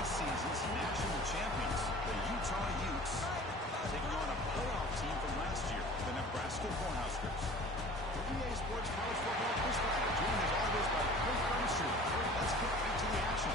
last season's national champions, the Utah Utes, taking on a playoff team from last year, the Nebraska Cornhuskers. For EA Sports College Football Perspective, joined as always by Chris Bernstein. Let's get back to the action.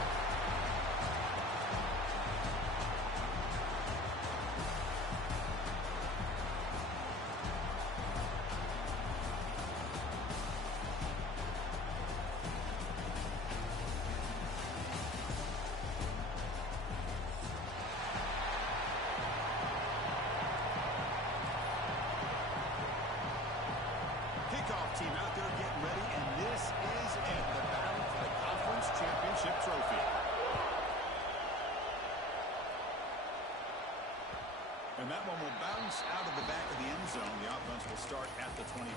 Kickoff team out there getting ready, and this is it, the battle for the conference championship trophy. And that one will bounce out of the back of the end zone. The offense will start at the 25.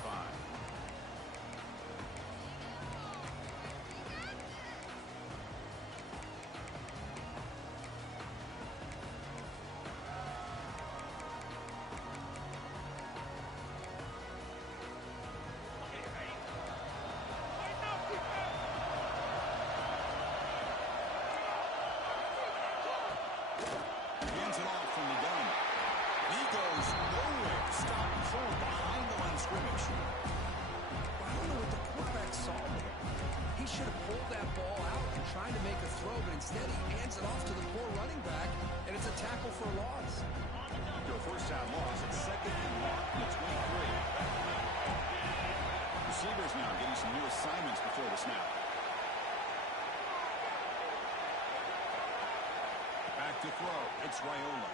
Trying to make a throw, but instead he hands it off to the poor running back, and it's a tackle for a loss. Your first down loss at 2nd and mark from the 23. Receivers now getting some new assignments before the snap. Back to throw. It's Raiola.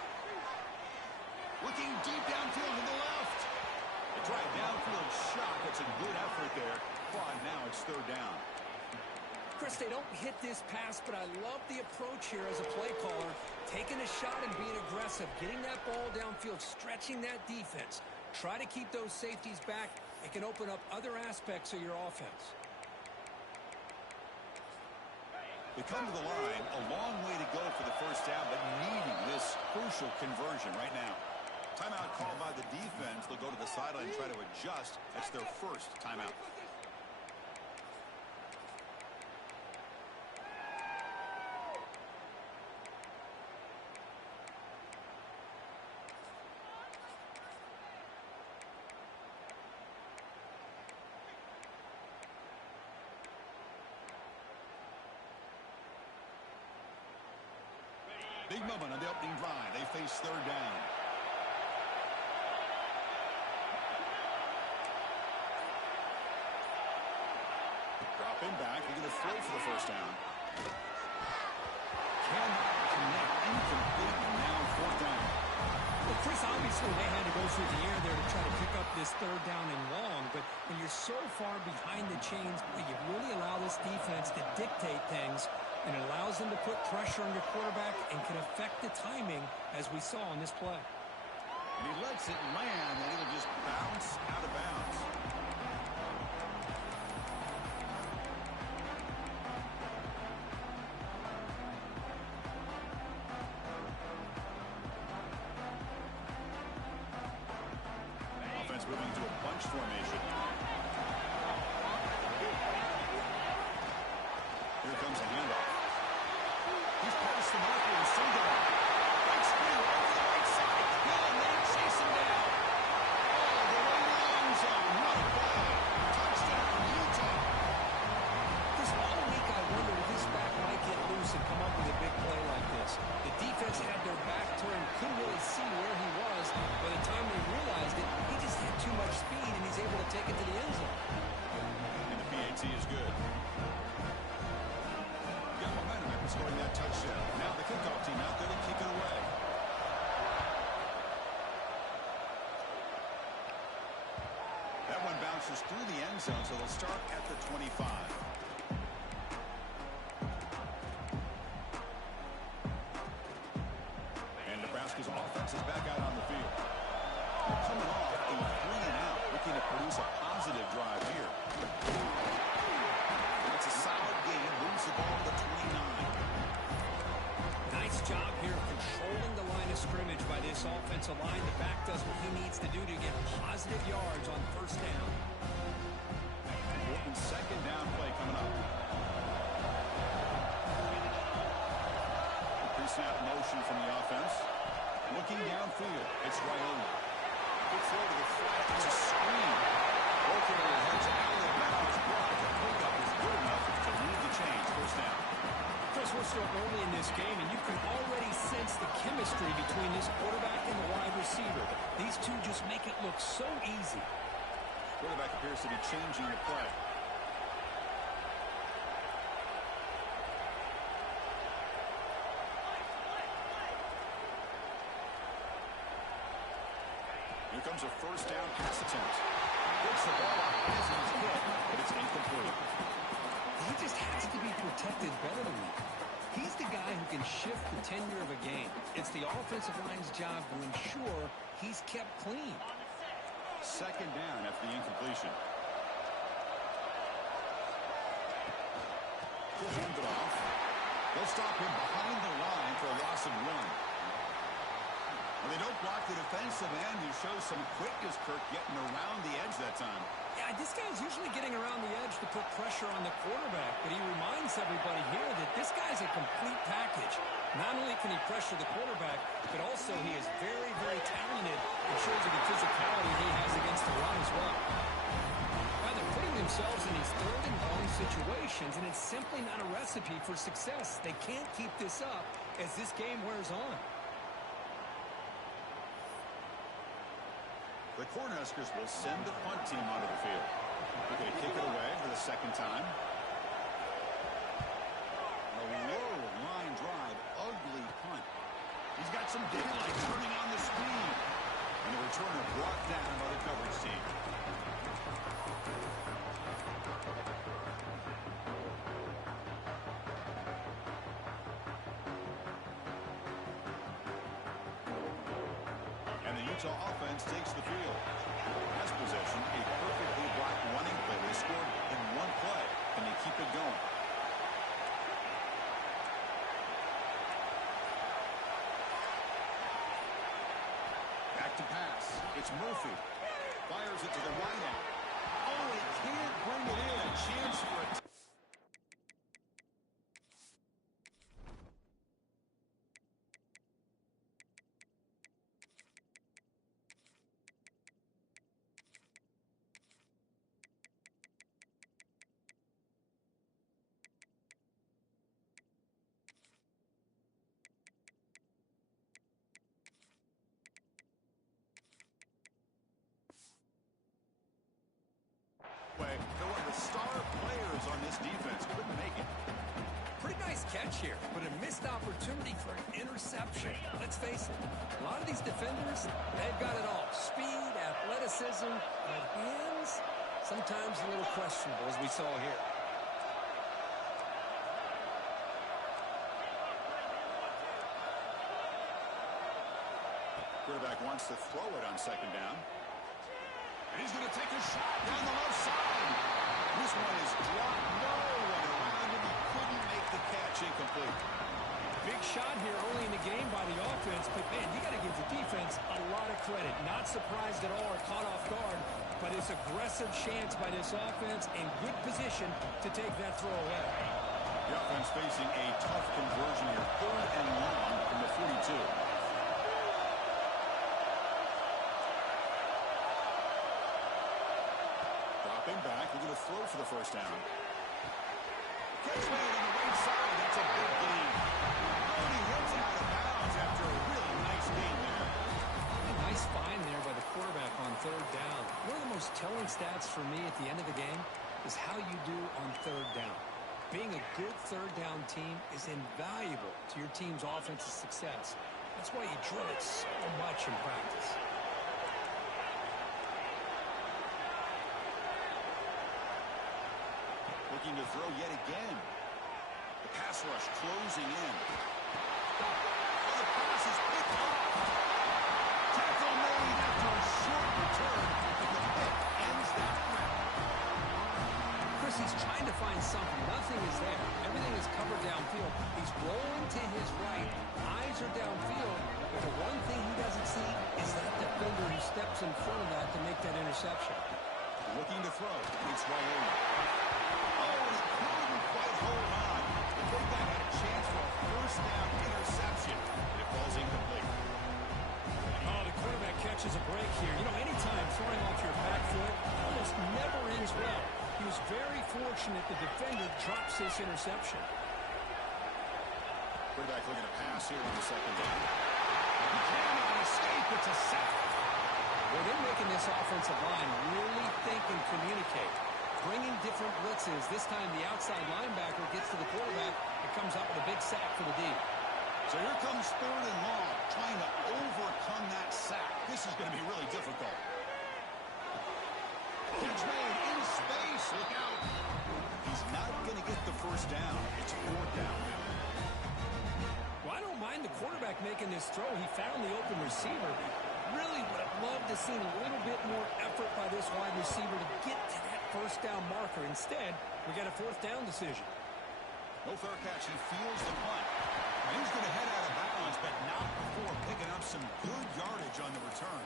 Looking deep downfield to the left. A try downfield shot. That's a good effort there. But now it's 3rd down. Chris, they don't hit this pass, but I love the approach here as a play caller. Taking a shot and being aggressive, getting that ball downfield, stretching that defense. Try to keep those safeties back. It can open up other aspects of your offense. They come to the line, a long way to go for the first down, but needing this crucial conversion right now. Timeout called by the defense. They'll go to the sideline and try to adjust. That's their first timeout. Big moment on the opening drive. They face 3rd down. Dropping back. They're going to throw for the first down. Cannot connect. Incomplete. And now 4th down. Well, Chris, obviously they had to go through the air there to try to pick up this 3rd down and long, but when you're so far behind the chains, you really allow this defense to dictate things, and it allows them to put pressure on your quarterback and can affect the timing, as we saw on this play. And he lets it land, and it'll just bounce out of bounds. Offense moving to a bunch formation. Here comes a handoff. He's past the marker and single. Big screen over the right side. Hill and they chase him down. All the way to the end zone. What a play. Touchdown, Utah. This all week I wondered if this back might get loose and come up with a big play like this. The defense had their back turned, couldn't really see where he was. By the time they realized it, he just had too much speed, and he's able to take it to the end zone. And the PAT is good. Got momentum after scoring that touchdown. Now the kickoff team out there to kick it away. That one bounces through the end zone, so they'll start at the 25. And Nebraska's offense is back out on the field. They're coming off a 3-and-out, looking to produce a positive drive here. It's a solid game, moves the ball to the 29. Nice job here of controlling the line of scrimmage by this offensive line. The back does what he needs to do to get positive yards on 1st down. Important 2nd down play coming up. Pre-snap motion from the offense. Looking downfield, it's Raiola. Good throw to the flat. It's a screen. Ultimately heads out of bounds, but the pickup is good enough to lead the chains. First down. Chris, we're still early in this game, and you can already sense the chemistry between this quarterback and the wide receiver. These two just make it look so easy. Quarterback appears to be changing the play. Here comes a first down pass attempt. Gets the ball out as he's hit, but it's incomplete. He just has to be protected better than that. He's the guy who can shift the tenure of a game. It's the offensive line's job to ensure he's kept clean. Second down after the incompletion. He'll hand it off. They'll stop him behind the line for a loss of 1. Well, they don't block the defensive end, who shows some quickness, Kirk, getting around the edge that time. Yeah, this guy's usually getting around the edge to put pressure on the quarterback, but he reminds everybody here that this guy's a complete package. Not only can he pressure the quarterback, but also he is very, very talented and shows you the physicality he has against the run as well. Now they're putting themselves in these third and long situations, and it's simply not a recipe for success. They can't keep this up as this game wears on. The Cornhuskers will send the punt team onto the field. They're going to kick it away for the second time. A low line drive, ugly punt. He's got some daylight turning on the speed. And the returner brought down by the coverage team. Utah offense takes the field. Last possession, a perfectly blocked running play. They scored in one play. Can they keep it going? Back to pass. It's Murphy. Fires it to the wideout. Oh, he can't bring it in. A chance for it. They're one of the star players on this defense. Couldn't make it. Pretty nice catch here, but a missed opportunity for an interception. Let's face it, a lot of these defenders, they've got it all. Speed, athleticism, but hands, sometimes a little questionable, as we saw here. Quarterback wants to throw it on second down. And he's going to take a shot down the left side. This one is dropped. No one around him. He couldn't make the catch. Incomplete. Big shot here early in the game by the offense, but, man, you got to give the defense a lot of credit. Not surprised at all or caught off guard, but it's aggressive chance by this offense in good position to take that throw away. The offense facing a tough conversion here. 3rd and long from the 42. Back, we're going to throw for the first down. Catch made on the right side. That's a big gain. Oh, he heads out of bounds after a really nice gain there. A nice find there by the quarterback on 3rd down. One of the most telling stats for me at the end of the game is how you do on 3rd down. Being a good 3rd down team is invaluable to your team's offensive success. That's why you drill it so much in practice. Looking to throw yet again. The pass rush closing in. Oh, the pass is picked off. Tackle made after a short return. And the pick ends that round. Chris, he's trying to find something. Nothing is there. Everything is covered downfield. He's rolling to his right. Eyes are downfield. But the one thing he doesn't see is that defender who steps in front of that to make that interception. Looking to throw. It's Raiola. Oh, he couldn't quite hold on. The big guy had a chance for a first down interception. catches a break here. You know, anytime throwing off your back foot almost never ends well. He was very fortunate the defender drops this interception. Quarterback looking to pass here on the second down. He cannot escape. It's a sack. Well, they're making this offensive line really think and communicate. Bringing different blitzes. This time the outside linebacker gets to the quarterback. It comes up with a big sack for the D. So here comes 3rd and long, trying to overcome that sack. This is going to be really difficult. Catch made in space. Look out. He's not going to get the first down. It's 4th down. Well, I don't mind the quarterback making this throw. He found the open receiver. Really would have loved to see a little bit more effort by this wide receiver to get to that first down marker. Instead, we got a 4th down decision. No fair catch. He feels the punt. And he's going to head out of bounds, but not before picking up some good yardage on the return.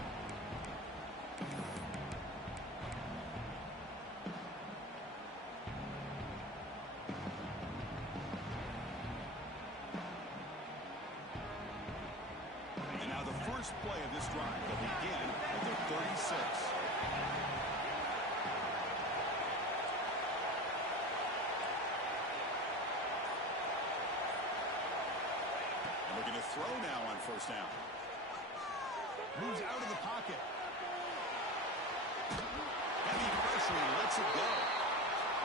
And now the first play of this drive will begin at the 36. Looking to throw now on 1st down. Moves out of the pocket. Heavy pressure, he lets it go.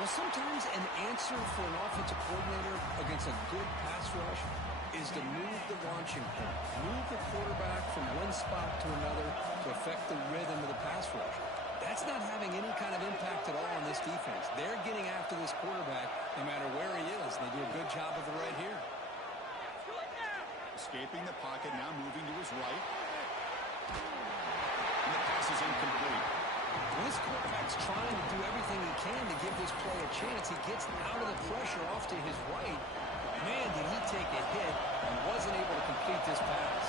Well, sometimes an answer for an offensive coordinator against a good pass rush is to move the launching point. Move the quarterback from one spot to another to affect the rhythm of the pass rush. That's not having any kind of impact at all on this defense. They're getting after this quarterback no matter where he is. They do a good job of it right here. Escaping the pocket, now moving to his right. And the pass is incomplete. Well, this quarterback's trying to do everything he can to give this play a chance. He gets out of the pressure off to his right. Man, did he take a hit and wasn't able to complete this pass.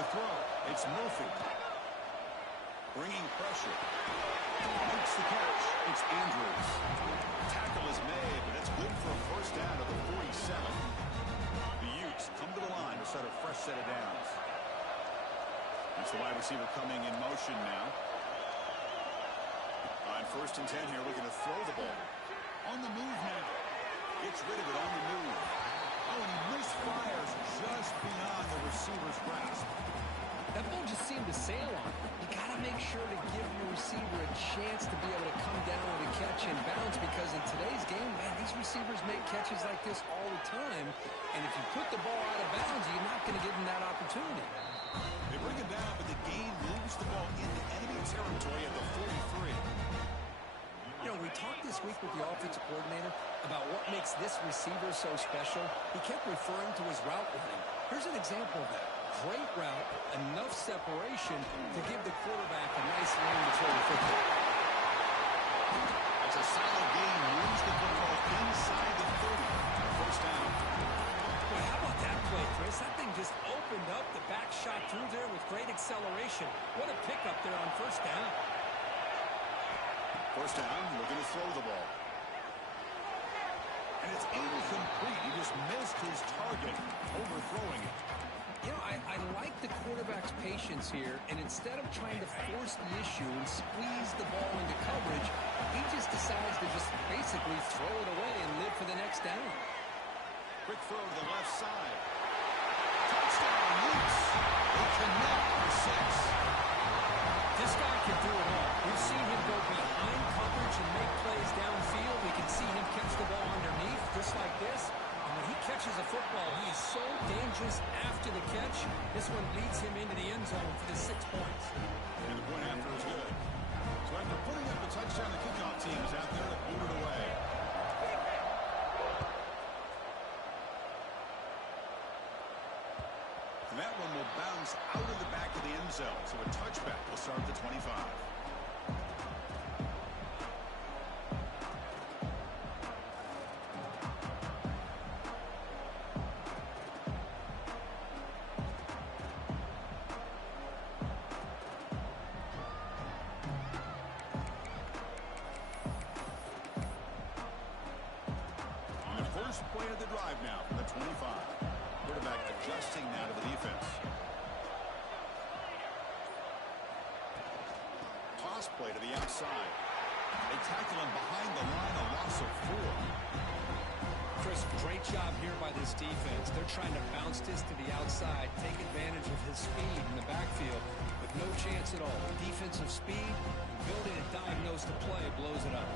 To throw, it's Murphy. Bringing pressure. Makes the catch. It's Andrews. Tackle is made, but that's good for a first down at the 47. The Utes come to the line to start a fresh set of downs. That's the wide receiver coming in motion now. On 1st and 10 here, looking to throw the ball. On the move now. Gets rid of it on the move. Oh, and he misfires just beyond the receiver's grasp. That ball just seemed to sail on. You got to make sure to give your receiver a chance to be able to come down with a catch and bounce, because in today's game, man, these receivers make catches like this all the time. And if you put the ball out of bounds, you're not going to give them that opportunity. They bring it down, but the game moves the ball into enemy territory at the 43. You know, we talked this week with the offensive coordinator about what makes this receiver so special. He kept referring to his route running. Here's an example of that. Great route, enough separation to give the quarterback a nice lane to throw the football. It's a solid gain. Moves the football inside the 30. First down. Boy, how about that play, Chris? That thing just opened up. The back shot through there with great acceleration. What a pickup there on 1st down. First down, looking to throw the ball. And it's incomplete. He just missed his target, overthrowing it. You know, I like the quarterback's patience here, and instead of trying to force the issue and squeeze the ball into coverage, he just decides to just basically throw it away and live for the next down. Quick throw to the left side. Touchdown, Utes. They connect for 6. This guy can do it all. We've seen him go behind coverage and make plays downfield. We can see him catch the ball underneath, just like this. And when he catches a football, he is so dangerous after the catch. This one leads him into the end zone for the 6 points. And the point after is good. So after putting up a touchdown, the kickoff team is out there to boot it away. And that one will bounce out of the back of the end zone. So a touchback will start at the 25. And the first play of the drive now from the 25. quarterback adjusting now to the defense. Toss play to the outside. They tackle him behind the line, a loss of 4. Chris, great job here by this defense. They're trying to bounce this to the outside, take advantage of his speed in the backfield, with no chance at all. Defensive speed, ability to diagnose the play, blows it up.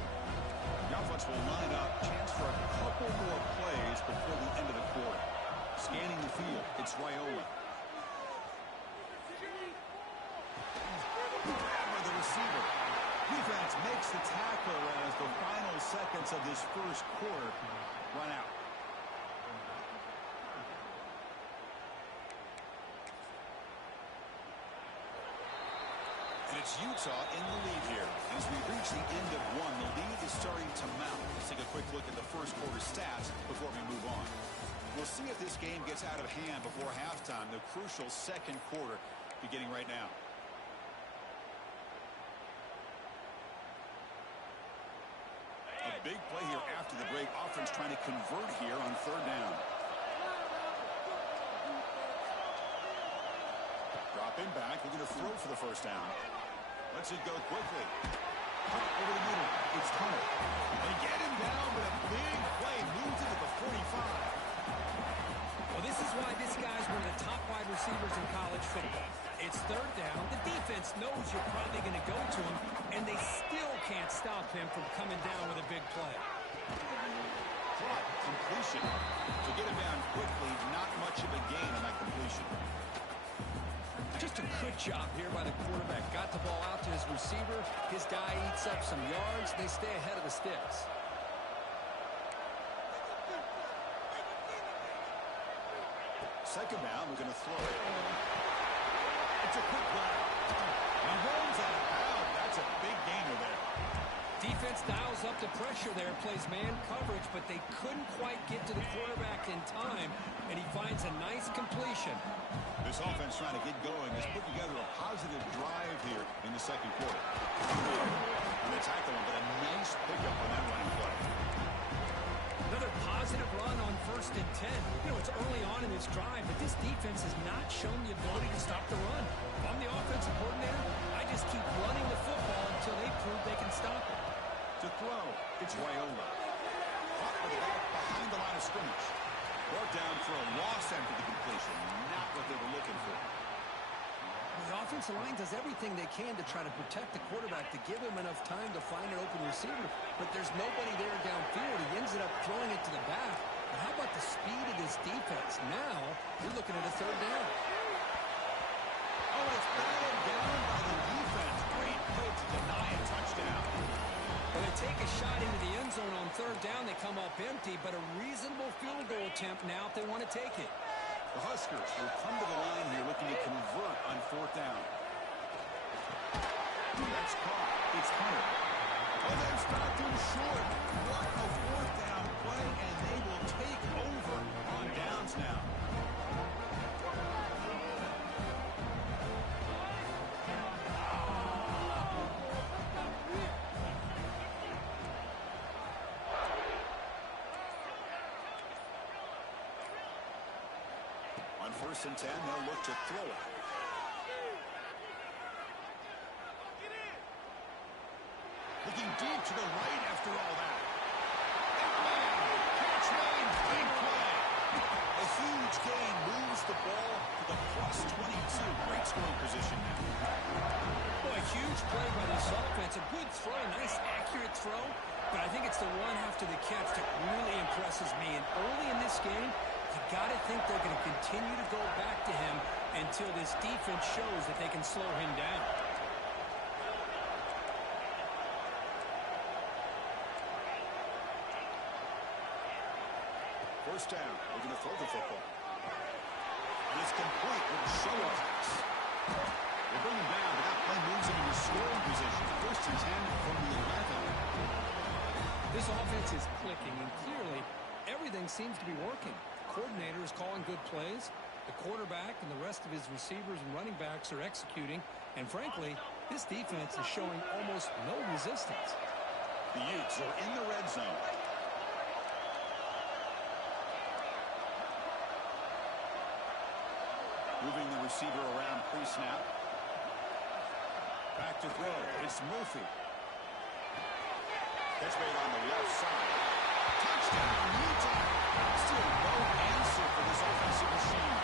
The offense will line up. Chance for a couple more plays before the end of the quarter. Scanning the field, it's Raiola. Grab by the receiver. Defense makes the tackle as the final seconds of this first quarter run out. And it's Utah in the lead here. As we reach the end of one, the lead is starting to mount. Let's take a quick look at the first quarter stats before we move on. We'll see if this game gets out of hand before halftime, the crucial second quarter beginning right now. A big play here after the break. Offense trying to convert here on third down. Dropping back, looking to throw for the first down. Lets it go quickly. Hunt over the middle. It's Hunter. They get him down, but a big play moves it to the 45. Well, this is why this guy's one of the top wide receivers in college football. It's third down. The defense knows you're probably going to go to him, and they still can't stop him from coming down with a big play. Caught, completion. To get him down quickly, not much of a gain on that completion. Just a good job here by the quarterback. Got the ball out to his receiver. His guy eats up some yards. They stay ahead of the sticks. Second down, we're going to throw it. It's a quick grab. He rolls out of bounds. That's a big gainer there. Defense dials up the pressure there, plays man coverage, but they couldn't quite get to the quarterback in time, and he finds a nice completion. This offense trying to get going has put together a positive drive here in the second quarter. And they tackle him, but a nice pickup on that running play. Another positive run on 1st and 10. You know, it's early on in this drive, but this defense has not shown the ability to stop the run. If I'm the offensive coordinator, I just keep running the football until they prove they can stop it. To throw, it's Raiola. Caught with the back behind the line of scrimmage. Brought down for a loss after the completion. Not what they were looking for. The offensive line does everything they can to try to protect the quarterback, to give him enough time to find an open receiver. But there's nobody there downfield. He ends up throwing it to the back. But how about the speed of this defense? Now, you're looking at a third down. Oh, it's batted down by the defense. Great play to deny a touchdown. Well, they take a shot into the end zone on third down. They come up empty, but a reasonable field goal attempt now if they want to take it. The Huskers will come to the line here looking to convert on fourth down. That's caught. It's Hunter. Oh, they've stopped him short. What a fourth down play, and they will take over on downs now. On 1st and 10, they'll look to throw it. Looking deep to the right after all that. Catch made, big play. A huge gain moves the ball to the +22. Great scoring position now. Boy, huge play by this offense. A good throw, nice accurate throw. But I think it's the one after the catch that really impresses me. And early in this game, you got to think they're going to continue to go back to him until this defense shows that they can slow him down. First down, they're going to throw the football. And it's complete with a show pass. They bring him down, but that play moves him into scoring position. 1st and 10 from the 11. This offense is clicking, and clearly everything seems to be working. The coordinator is calling good plays. The quarterback and the rest of his receivers and running backs are executing. And frankly, this defense is showing almost no resistance. The Utes are in the red zone. Moving the receiver around pre-snap. Back to throw. It's Murphy. That's made on the left side. Touchdown, Utah. Still no answer for this offensive machine.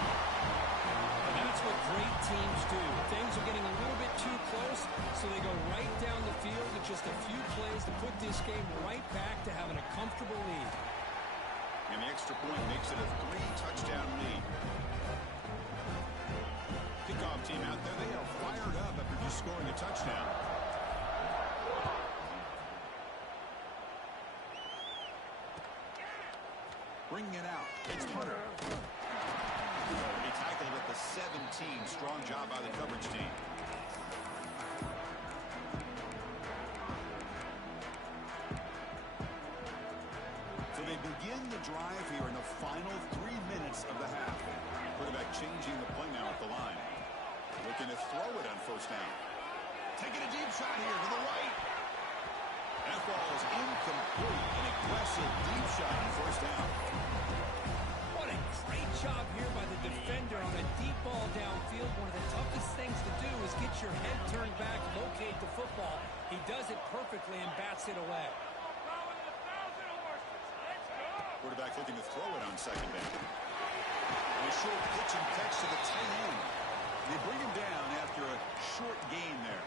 And that's what great teams do. Things are getting a little bit too close, so they go right down the field with just a few plays to put this game right back to having a comfortable lead. And the extra point makes it a 3-touchdown lead. Kickoff team out there, they are fired up after just scoring a touchdown. Bringing it out. It's Hunter. He tackled at the 17. Strong job by the coverage team. So they begin the drive here in the final 3 minutes of the half. Quarterback changing the play now at the line. Looking to throw it on first down. Taking a deep shot here to the right. That ball is incomplete. An aggressive deep shot on first down. What a great job here by the defender on a deep ball downfield. One of the toughest things to do is get your head turned back, locate the football. He does it perfectly and bats it away. Quarterback looking to throw it on second down. And a short pitch and catch to the tight end. They bring him down after a short gain there.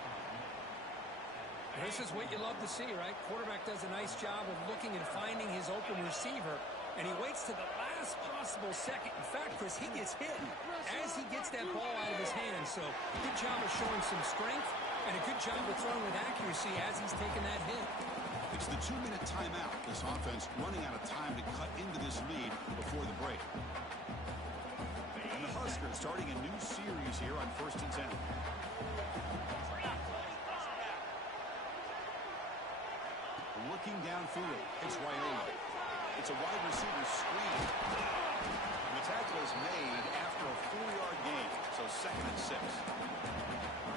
This is what you love to see, right? Quarterback does a nice job of looking and finding his open receiver, and he waits to the last possible second. In fact, Chris, he gets hit as he gets that ball out of his hands. So good job of showing some strength and a good job of throwing with accuracy as he's taking that hit. It's the 2-minute timeout. This offense running out of time to cut into this lead before the break. And the Huskers starting a new series here on 1st and 10. Looking downfield, it's Raiola. It's a wide receiver screen. And the tackle is made after a 4-yard gain, so 2nd and 6.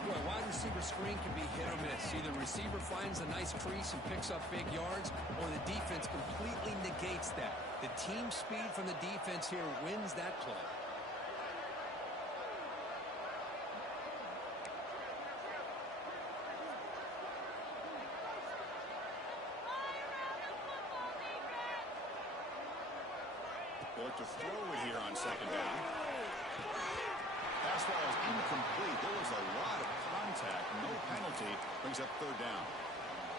Well, wide receiver screen can be hit or miss. Either the receiver finds a nice crease and picks up big yards, or the defense completely negates that. The team speed from the defense here wins that play. They look to throw it here on second down. Pass ball is incomplete. There was a lot of contact. No penalty. Brings up 3rd down.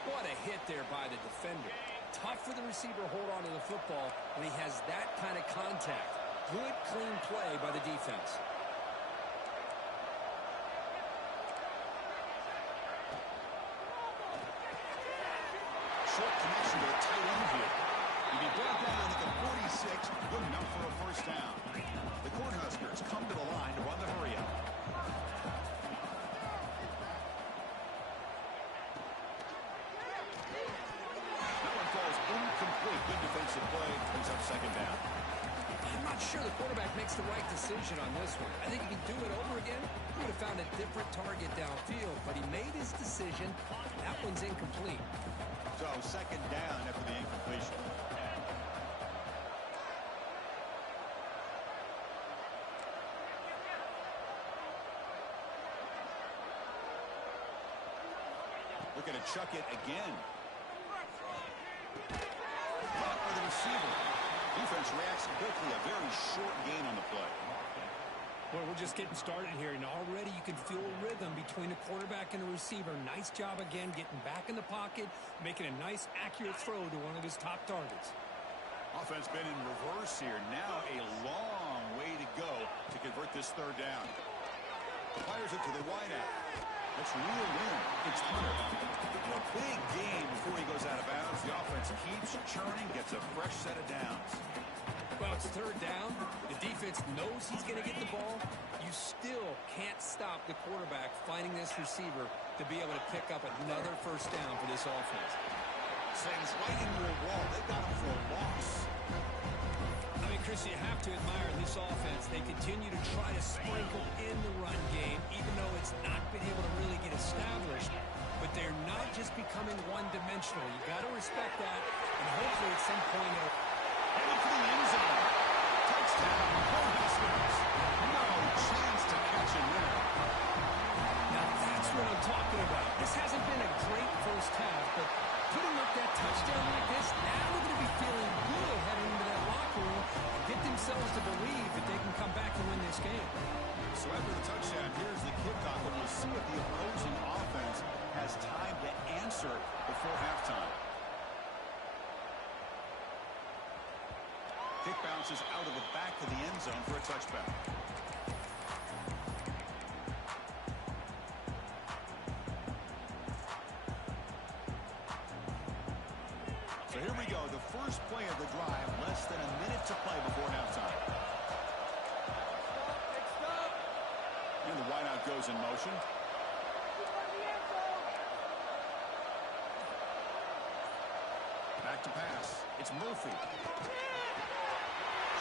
What a hit there by the defender. Tough for the receiver to hold on to the football when he has that kind of contact. Good, clean play by the defense. Short connection to the tight end here. He be brought down at the 46. Good enough for a first down. The Cornhuskers come to the line to run the hurry-up. That one falls incomplete. Good defensive play. Brings up 2nd down. I'm not sure the quarterback makes the right decision on this one. I think if he could do it over again, he would have found a different target downfield. But he made his decision. That one's incomplete. So 2nd down after the incompletion. Looking to chuck it again. Caught by the receiver. Defense reacts quickly. A very short gain on the play. Well, we're just getting started here, and already you can feel a rhythm between the quarterback and the receiver. Nice job again getting back in the pocket, making a nice, accurate throw to one of his top targets. Offense been in reverse here. Now a long way to go to convert this 3rd down. Fires it to the wideout. Let's reel in. It's Hunter. A big gain before he goes out of bounds. The offense keeps churning, gets a fresh set of downs. Well, it's 3rd down. The defense knows he's going to get the ball. You still can't stop the quarterback finding this receiver to be able to pick up another first down for this offense. Sends right into a wall. They got him for a loss. I mean, Chris, you have to admire this offense. They continue to try to sprinkle in the run game, even though it's not been able to really get established. But they're not just becoming one-dimensional. You got to respect that, and hopefully at some point it'll... Headed for the end zone. Touchdown, Cornhuskers. No chance to this game. So after the touchdown, here's the kickoff, and we'll see if the opposing offense has time to answer before halftime. Kick bounces out of the back of the end zone for a touchback. So here we go, the first play of the drive, less than a minute to play before halftime. And the wideout goes in motion. Back to pass. It's Murphy.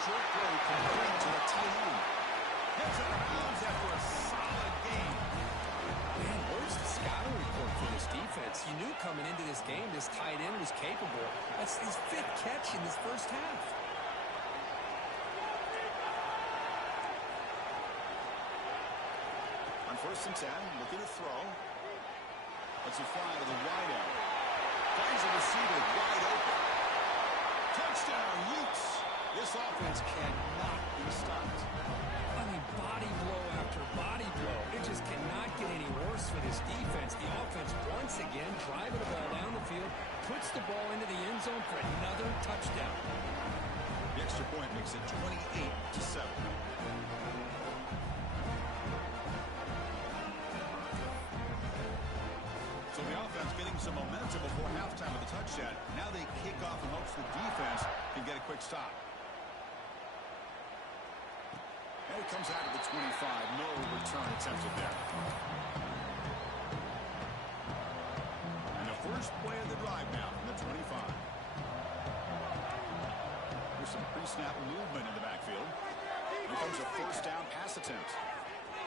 Short throw complete to the tight end. Gets out of bounds after a solid game. Man, where's the scouting report for this defense? You knew coming into this game this tight end was capable. That's his 5th catch in this first half. On 1st and 10, looking to throw. Let's it fly to the wideout. Finds a receiver wide open. Touchdown, Utes. This offense cannot be stopped. I mean, body blow after body blow. It just cannot get any worse for this defense. The offense, once again, driving the ball down the field, puts the ball into the end zone for another touchdown. The extra point makes it 28-7. So the offense getting some momentum before halftime with a touchdown. Now they kick off in hopes the defense can get a quick stop. And it comes out of the 25. No return attempted there. And the first play of the drive now from the 25. There's some pre-snap movement in the backfield. Here comes a first down pass attempt.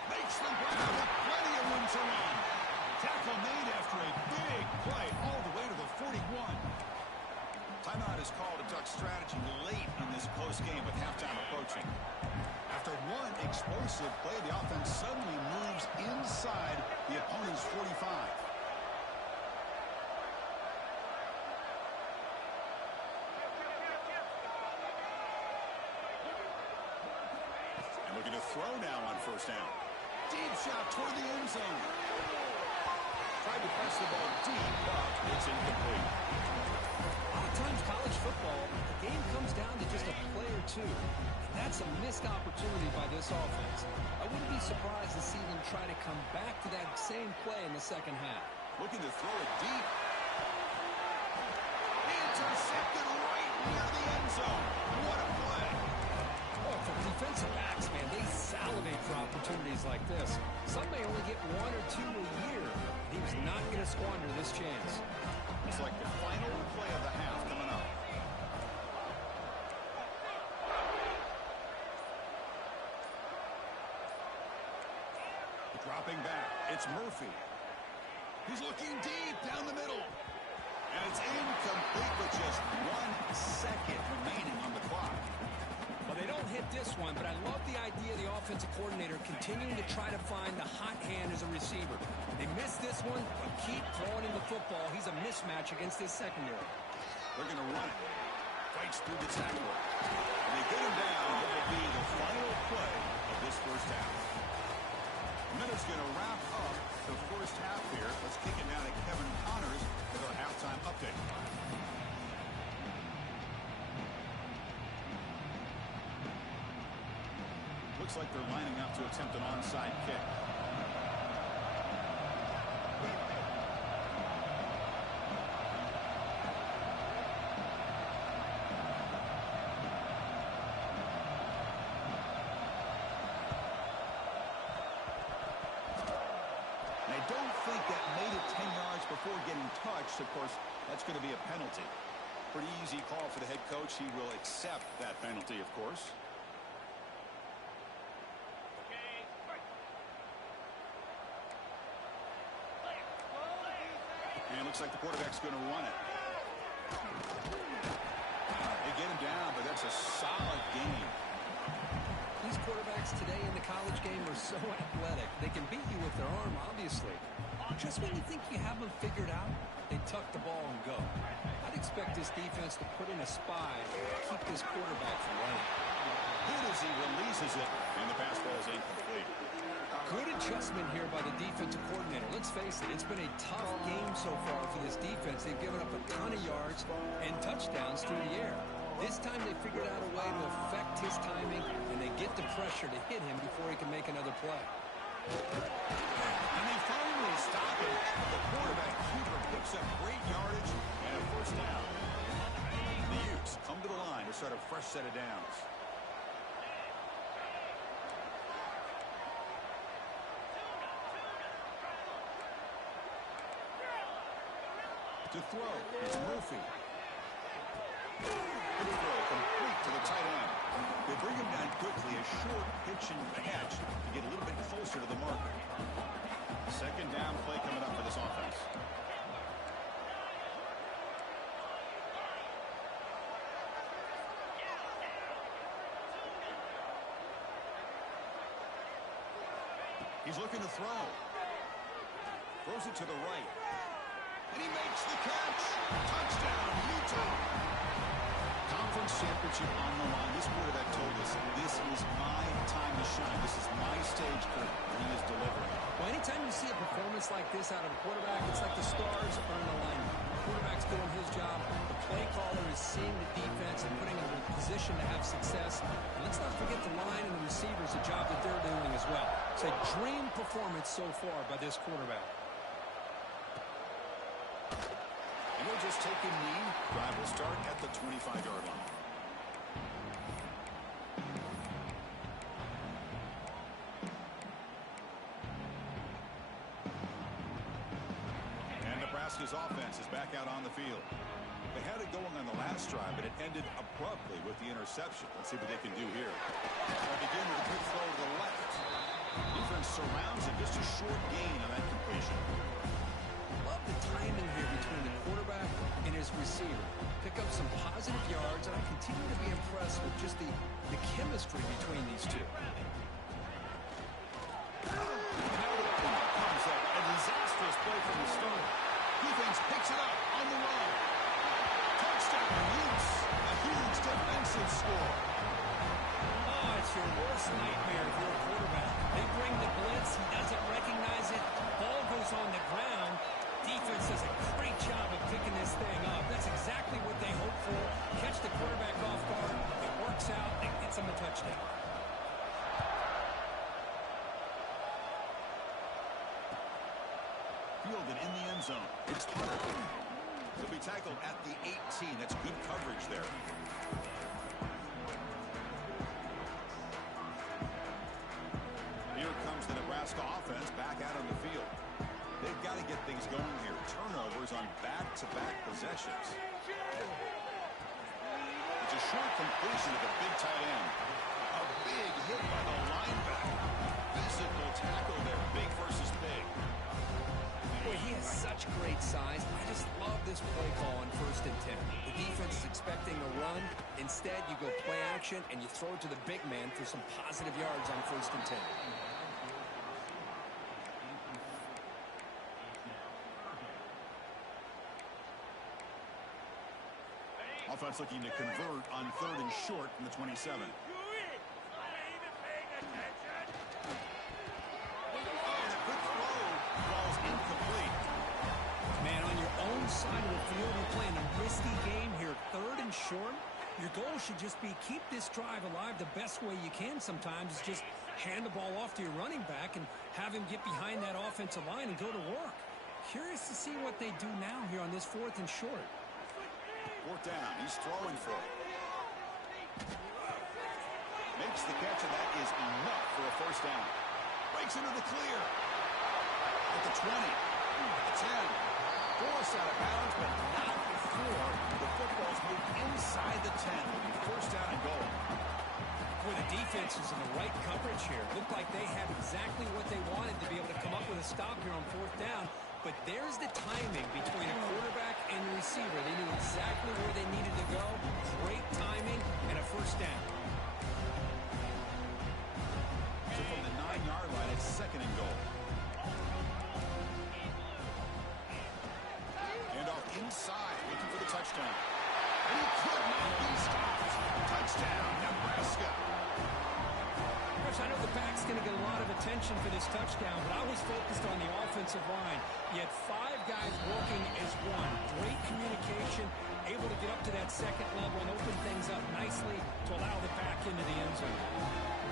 Makes the ground with plenty of room to run. Tackle made after a big play all the way to the 41. Timeout is called to duck strategy late in this close game with halftime approaching. After one explosive play, the offense suddenly moves inside the opponent's 45. And looking to throw now on 1st down. Deep shot toward the end zone. Tried to press the ball deep, but it's incomplete. A lot of times college football, the game comes down to just a play or two. And that's a missed opportunity by this offense. I wouldn't be surprised to see them try to come back to that same play in the second half. Looking to throw it deep. Intercepted right near the end zone. What a play. Oh, for defensive backs, man, they salivate for opportunities like this. Some may only get 1 or 2 a year. He was not going to squander this chance. It's like the final play of the half coming up. Dropping back, it's Murphy. He's looking deep down the middle. And it's incomplete with just 1 second remaining on the clock. Well, they don't hit this one, but I love the idea of the offensive coordinator continuing to try to find the hot hand as a receiver. They missed this one, but keep throwing him the football. He's a mismatch against his secondary. They're going to run it. Fights through the tackle. And they get him down. It will be the final play of this first half. Minutes going to wrap up the first half here. Let's kick it down to Kevin Connors with our halftime update. Looks like they're lining up to attempt an onside kick. And I don't think that made it 10 yards before getting touched. Of course, that's going to be a penalty. Pretty easy call for the head coach. He will accept that penalty, of course. And it looks like the quarterback's going to run it. They get him down, but that's a solid game. These quarterbacks today in the college game are so athletic. They can beat you with their arm, obviously. Just when you think you have them figured out, they tuck the ball and go. I'd expect this defense to put in a spy to keep this quarterback from running. Good as he releases it, and the pass ball is incomplete. Good adjustment here by the defensive coordinator. Let's face it, it's been a tough game so far for this defense. They've given up a ton of yards and touchdowns through the air. This time they figured out a way to affect his timing, and they get the pressure to hit him before he can make another play. And they finally stop him. The quarterback keeper picks up great yardage and a first down. The Utes come to the line to start a fresh set of downs. To throw, it's Murphy. Good throw, complete to the tight end. They bring him down quickly, a short pitch and catch to get a little bit closer to the marker. Second down play coming up for this offense. He's looking to throw. Throws it to the right. And he makes the catch. Touchdown, Utah. Conference championship on the line. This quarterback told us, this is my time to shine. This is my stage curtain. And he is delivering. Well, anytime you see a performance like this out of a quarterback, it's like the stars are in alignment. The quarterback's doing his job. The play caller is seeing the defense and putting them in a position to have success. And let's not forget the line and the receivers, the job that they're doing as well. It's a dream performance so far by this quarterback. And we'll just take a knee. Drive will start at the 25-yard line. And Nebraska's offense is back out on the field. They had it going on the last drive, but it ended abruptly with the interception. Let's see what they can do here. They begin with a quick throw to the left. Defense surrounds it. Just a short gain on that completion. Love the timing here between the quarterback and his receiver. Pick up some positive yards, and I continue to be impressed with just the chemistry between these two. Now the comes up. A disastrous play from the start. Defense picks it up on the run. Touchdown, Utes. A huge defensive score. Oh, it's your worst nightmare if you're a quarterback. They bring the blitz. He doesn't recognize it. Ball goes on the ground. Defense does a great job of picking this thing up. That's exactly what they hope for. Catch the quarterback off guard. It works out. It gets him a touchdown. Fielded in the end zone. It's Hunter. He'll be tackled at the 18. That's good coverage there. Here comes the Nebraska offense back out on the field. They've got to get things going here. Turnovers on back-to-back possessions. It's a short completion to the big tight end. A big hit by the linebacker. Physical tackle there. Big versus big. Boy, he has such great size. I just love this play call on 1st and 10. The defense is expecting a run. Instead, you go play action, and you throw it to the big man for some positive yards on 1st and 10. Offense looking to convert on 3rd and short from the 27. Man, on your own side of the field, you're playing a risky game here. 3rd and short. Your goal should just be keep this drive alive the best way you can sometimes. Is just hand the ball off to your running back and have him get behind that offensive line and go to work. Curious to see what they do now here on this 4th and short. 4th down. He's throwing for it. Makes the catch, and that is enough for a first down. Breaks into the clear. At the 20. At the 10. Forced out of bounds, but not before the football's moved inside the 10. First down and goal. Boy, the defense is in the right coverage here. Looked like they had exactly what they wanted to be able to come up with a stop here on 4th down. But there's the timing between a quarterback and the receiver. They knew exactly where they needed to go. Great timing and a first down. So from the 9-yard line, it's 2nd and goal. attention for this touchdown, but I was focused on the offensive line. You had 5 guys working as one. Great communication, able to get up to that second level and open things up nicely to allow the back into the end zone.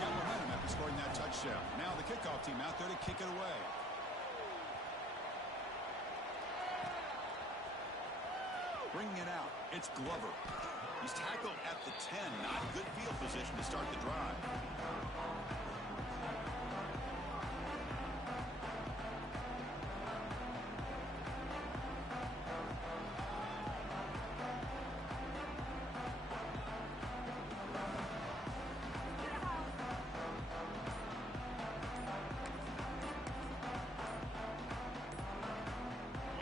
Got momentum after scoring that touchdown. Now the kickoff team out there to kick it away. Bringing it out, it's Glover. He's tackled at the 10. Not good field position to start the drive.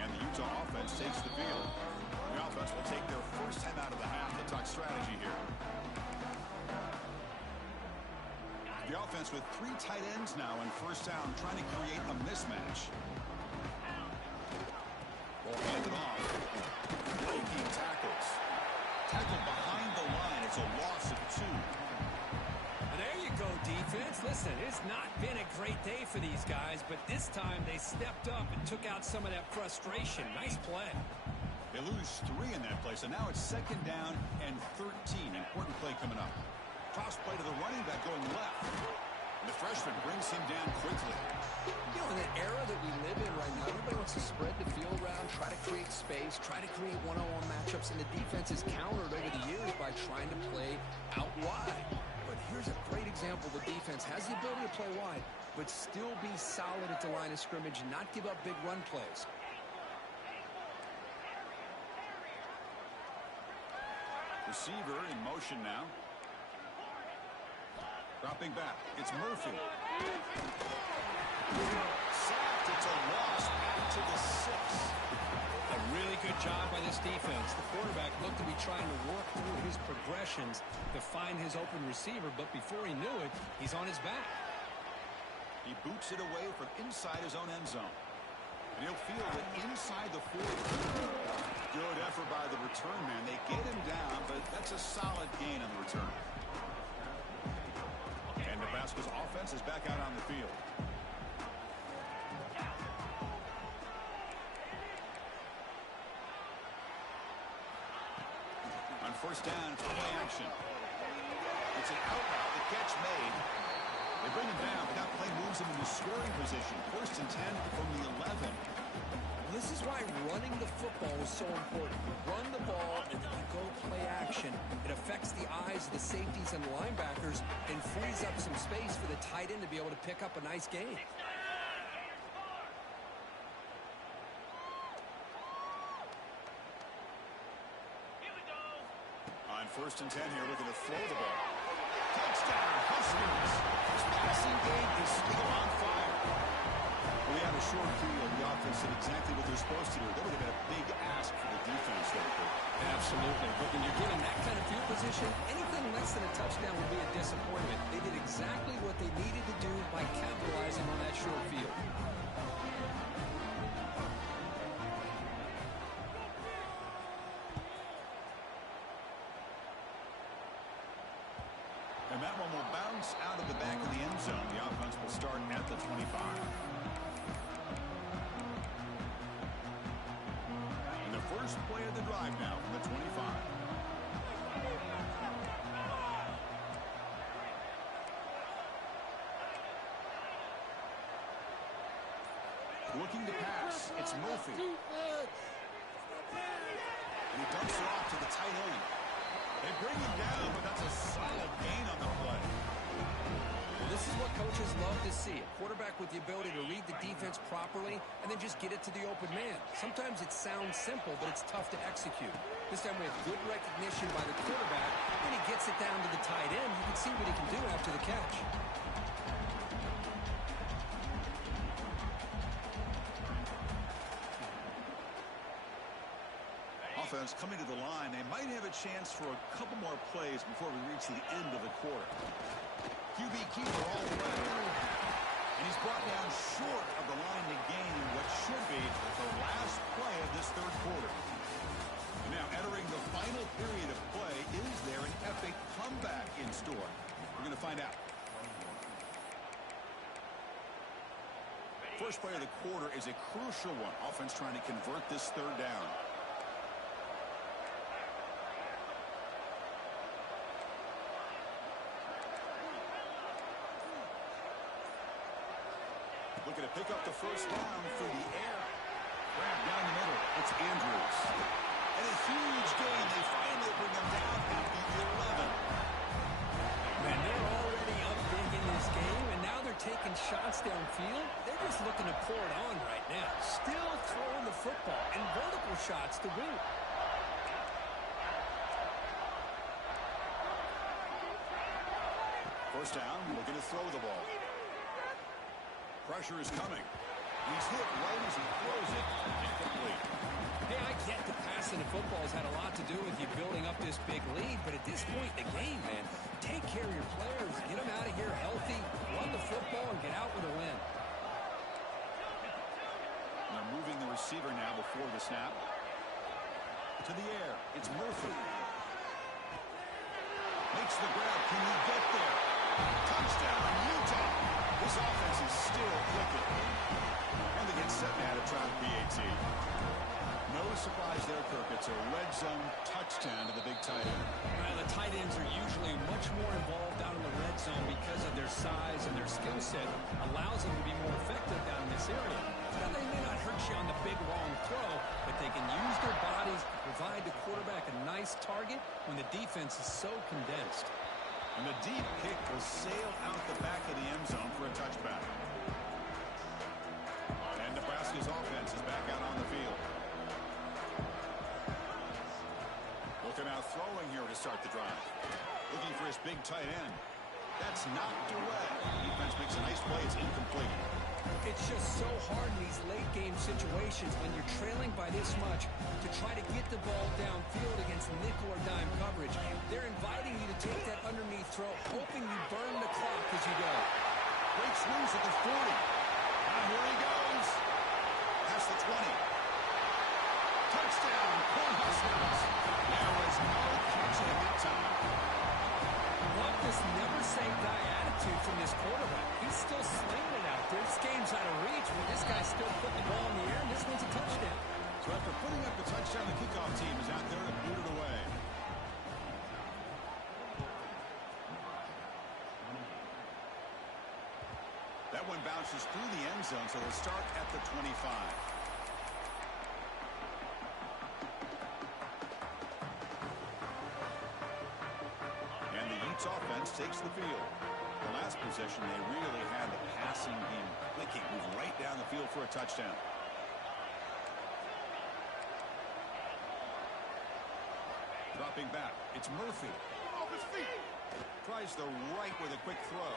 And the Utah offense takes the field. The offense will take their first time out of the half to talk strategy here. The offense with 3 tight ends now in first down, trying to create a mismatch. Ball handed off. Breaking tackles. Tackled behind the line. It's a loss of 2. There you go, defense. Listen, it's not been a great day for these guys, but this time they stepped up and took out some of that frustration. Nice play. They lose 3 in that play, so now it's second down and 13. Important play coming up. Toss play to the running back going left. And the freshman brings him down quickly. You know, in the era that we live in right now, everybody wants to spread the field around, try to create space, try to create one-on-one matchups, and the defense is countered over the years by trying to play out wide. But here's a great example. The defense has the ability to play wide, but still be solid at the line of scrimmage and not give up big run plays. Receiver in motion now. Dropping back. It's Murphy. Sacked. It's a loss back to the 6. A really good job by this defense. The quarterback looked to be trying to work through his progressions to find his open receiver, but before he knew it, he's on his back. He boots it away from inside his own end zone. And he'll field it inside the 40. Good effort by the return man. They get him down, but that's a solid gain on the return. And Nebraska's offense is back out on the field. On first down, it's play action. It's an out route. The catch made. They bring him down, but that play moves him into scoring position. First and 10 from the 11. This is why running the football is so important. You run the ball and then you go play action. It affects the eyes of the safeties and linebackers and frees up some space for the tight end to be able to pick up a nice gain. On first and 10 here, looking to throw the ball. Touchdown, Huskers. This passing game is still on fire. We had a short field. The offense did exactly what they're supposed to do. That would have been a big ask for the defense there. Absolutely. But when you're getting that kind of field position, anything less than a touchdown would be a disappointment. They did exactly what they needed to do by capitalizing on that short field. And that one will bounce out of the back of the end zone. The offense will start at the 25. And the first play of the drive now from the 25. Looking to pass. It's Murphy. And he dumps it off to the tight end. They bring him down, but that's a solid gain on the play. Well, this is what coaches love to see. A quarterback with the ability to read the defense properly and then just get it to the open man. Sometimes it sounds simple, but it's tough to execute. This time we have good recognition by the quarterback. When he gets it down to the tight end, you can see what he can do after the catch. Offense coming to the line. They might have a chance for a couple more plays before we reach the end of the quarter. QB keeper all the way. And he's brought down short of the line to gain in what should be the last play of this third quarter. And now entering the final period of play, is there an epic comeback in store? We're going to find out. First play of the quarter is a crucial one. Offense trying to convert this third down. Looking to pick up the first down through the air. Grab down the middle. It's Andrews. And a huge gain. They finally bring him down at the 11. Man, they're already up big in this game, and now they're taking shots downfield. They're just looking to pour it on right now. Still throwing the football and vertical shots to boot. First down, looking to throw the ball. Pressure is coming. He's hit right as he throws it. Incomplete. Hey, I get the passing of football has had a lot to do with you building up this big lead, but at this point in the game, man, take care of your players. Get them out of here healthy, run the football, and get out with a win. They're moving the receiver now before the snap. To the air. It's Murphy. Makes the grab. Can he get there? Touchdown, Utah. This offense is still clicking. And they get set now to try the PAT. No surprise there, Kirk. It's a red zone touchdown to the big tight end. Well, the tight ends are usually much more involved out in the red zone because of their size and their skill set. Allows them to be more effective down in this area. Now, they may not hurt you on the big, long throw, but they can use their bodies to provide the quarterback a nice target when the defense is so condensed. And the deep kick will sail out the back of the end zone for a touchback. And Nebraska's offense is back out on the field. Looking out throwing here to start the drive. Looking for his big tight end. That's knocked away. Defense makes a nice play. It's incomplete. It's just so hard in these late-game situations when you're trailing by this much to try to get the ball downfield against nickel or dime coverage. They're inviting you to take that underneath throw, hoping you burn the clock as you go. Breaks loose at the 40. Now here he goes. Past the 20. Touchdown, Cornhuskers. There was no catching that time. Love this never-say-die attitude from this quarterback. He's still slinging it out there. This game's out of reach, but this guy's still putting the ball in the air, and this one's a touchdown. So after putting up the touchdown, the kickoff team is out there to boot it away. That one bounces through the end zone, so they'll start at the 25. And the Utes offense takes the field. The last possession, they really had the passing game clicking, move right down the field for a touchdown. Dropping back, it's Murphy. Off his feet. Tries the right with a quick throw.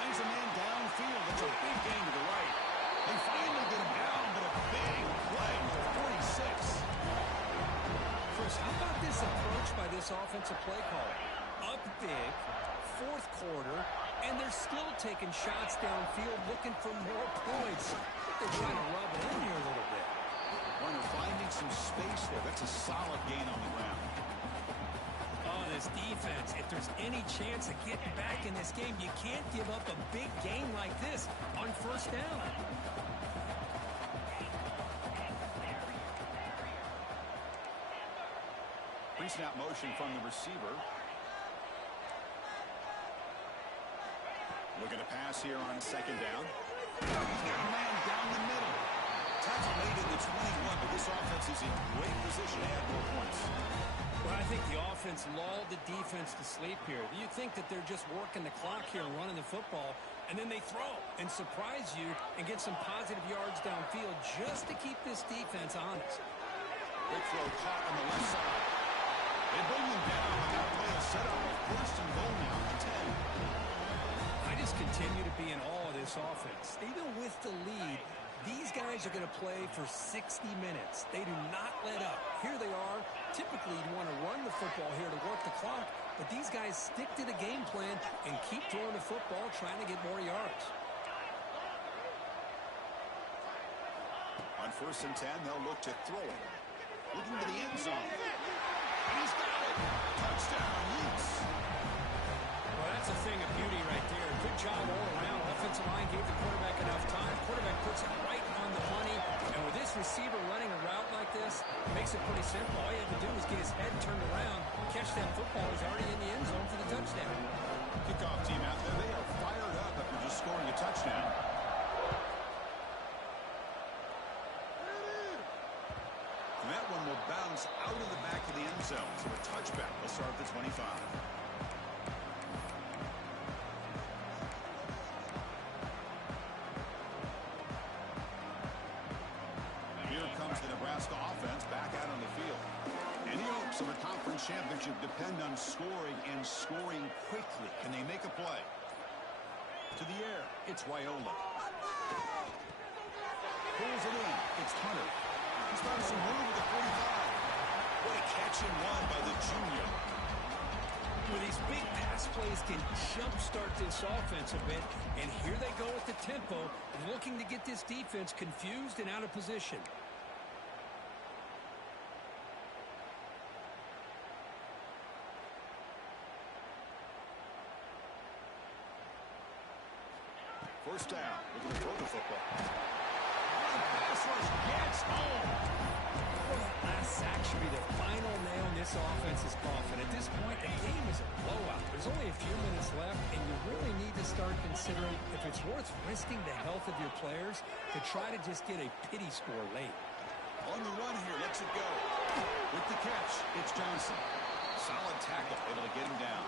Finds a man downfield. It's a big gain to the right. They finally get him down, but a big play for 46. Chris, how about this approach by this offensive play caller? Up big, fourth quarter, and they're still taking shots downfield looking for more points. They're trying to rub it in here a little bit. When they're finding some space there, that's a solid gain on the ground. Oh, this defense, if there's any chance of getting back in this game, you can't give up a big game like this on first down. Pre-snap motion from the receiver. Looking to pass here on second down. He's got a man down the middle. Tackle made in the 21, but this offense is in great position to add more points. Well, I think the offense lulled the defense to sleep here. You think that they're just working the clock here and running the football, and then they throw and surprise you and get some positive yards downfield just to keep this defense honest. Big throw caught on the left side. They bring him down on that play. A setup of first and goal now at 10. I just continue to be in awe of this offense. Even with the lead, these guys are going to play for 60 minutes. They do not let up. Here they are. Typically, you want to run the football here to work the clock, but these guys stick to the game plan and keep throwing the football, trying to get more yards. On first and 10, they'll look to throw it. Looking to the end zone. And he's got it. Touchdown, Utes. Well, that's a thing of beauty right there. Good job all around. Offensive line gave the quarterback enough time. Quarterback puts receiver running a route like this makes it pretty simple. All you have to do is get his head turned around, catch that football. He's already in the end zone for the touchdown. Kickoff team out there, they are fired up after just scoring a touchdown. And that one will bounce out of the back of the end zone. So a touchback will start at the 25. Back out on the field. Any hopes of a conference championship depend on scoring and scoring quickly. Can they make a play? To the air, it's Raiola. Pulls it in. It's Hunter. He's found some room with the 45. What a catch and run by the junior. Well, these big pass plays can jumpstart this offense a bit, and here they go with the tempo, looking to get this defense confused and out of position. First down. Looking to throw the football. Pass rush gets home. Well, that last sack should be the final nail in this offense's coffin. At this point, the game is a blowout. There's only a few minutes left, and you really need to start considering if it's worth risking the health of your players to try to just get a pity score late. On the run here, lets it go. With the catch, it's Johnson. Solid tackle, able to get him down.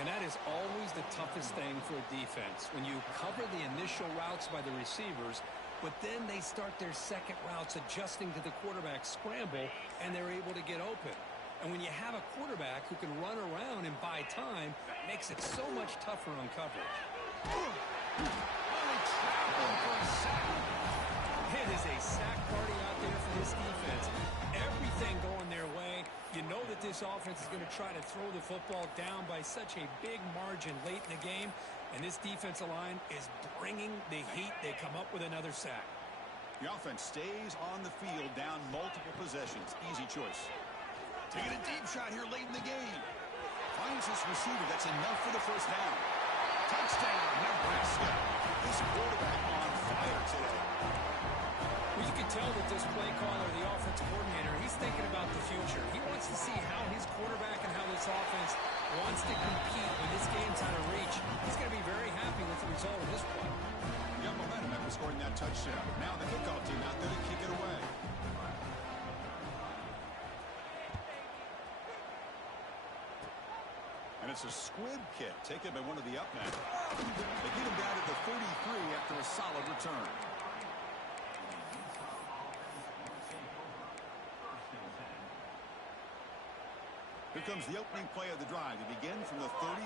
And that is always the toughest thing for a defense. When you cover the initial routes by the receivers, but then they start their second routes adjusting to the quarterback scramble, and they're able to get open. And when you have a quarterback who can run around and buy time, it makes it so much tougher on coverage. It is a sack party out there for this defense. Everything going their way. You know that this offense is going to try to throw the football down by such a big margin late in the game, and this defensive line is bringing the heat. They come up with another sack. The offense stays on the field down multiple possessions. Easy choice. Taking a deep shot here late in the game. Finds this receiver. That's enough for the first down. Touchdown, Nebraska. This quarterback on fire today. Well, you can tell that this play caller, the offensive coordinator, he's thinking about the future. He wants to see how his quarterback and how this offense wants to compete when this game's out of reach. He's going to be very happy with the result of this play. You got momentum after scoring that touchdown. Now the kickoff team out there to kick it away. And it's a squib kick taken by one of the up men. They get him down to the 33 after a solid return. Here comes the opening play of the drive. They begin from the 33.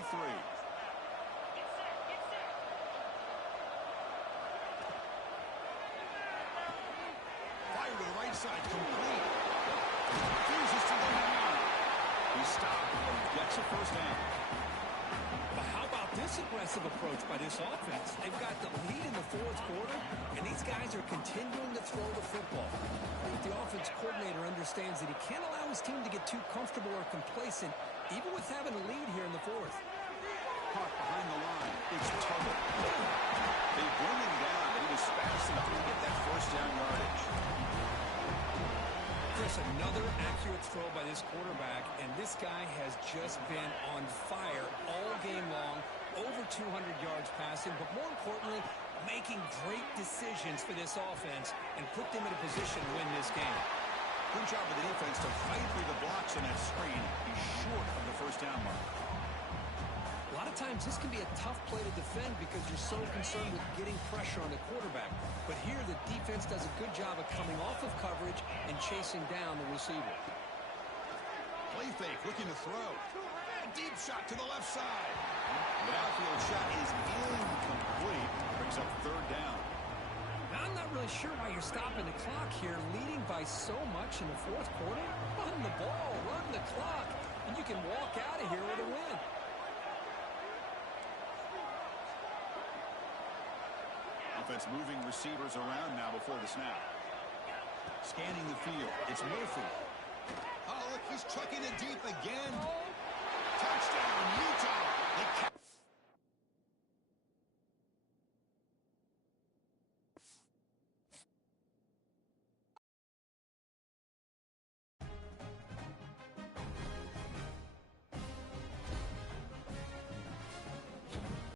Fire to the right side, complete. Refuses to go down. He stopped and gets a first down. But how about this aggressive approach by this offense? They've got the lead in the fourth quarter, and these guys are continuing to throw the football. But the offense coordinator understands that he can't allow his team to get too comfortable or complacent, even with having a lead here in the fourth. Caught behind the line. It's Tubble. They bring him down, but he was fast enough to get that first down yardage. Chris, another accurate throw by this quarterback, and this guy has just been on fire all game long, over 200 yards passing, but more importantly, making great decisions for this offense and put them in a position to win this game. Good job of the defense to fight through the blocks on that screen. He's short of the first down mark. A lot of times this can be a tough play to defend because you're so concerned with getting pressure on the quarterback. But here the defense does a good job of coming off of coverage and chasing down the receiver. Play fake, looking to throw. A deep shot to the left side. The outfield shot is incomplete. Brings up third down. Now, I'm not really sure why you're stopping the clock here, leading by so much in the fourth quarter. Run the ball, run the clock, and you can walk out of here with a win. Offense moving receivers around now before the snap. Scanning the field. It's Murphy. Oh, look, he's chucking it deep again.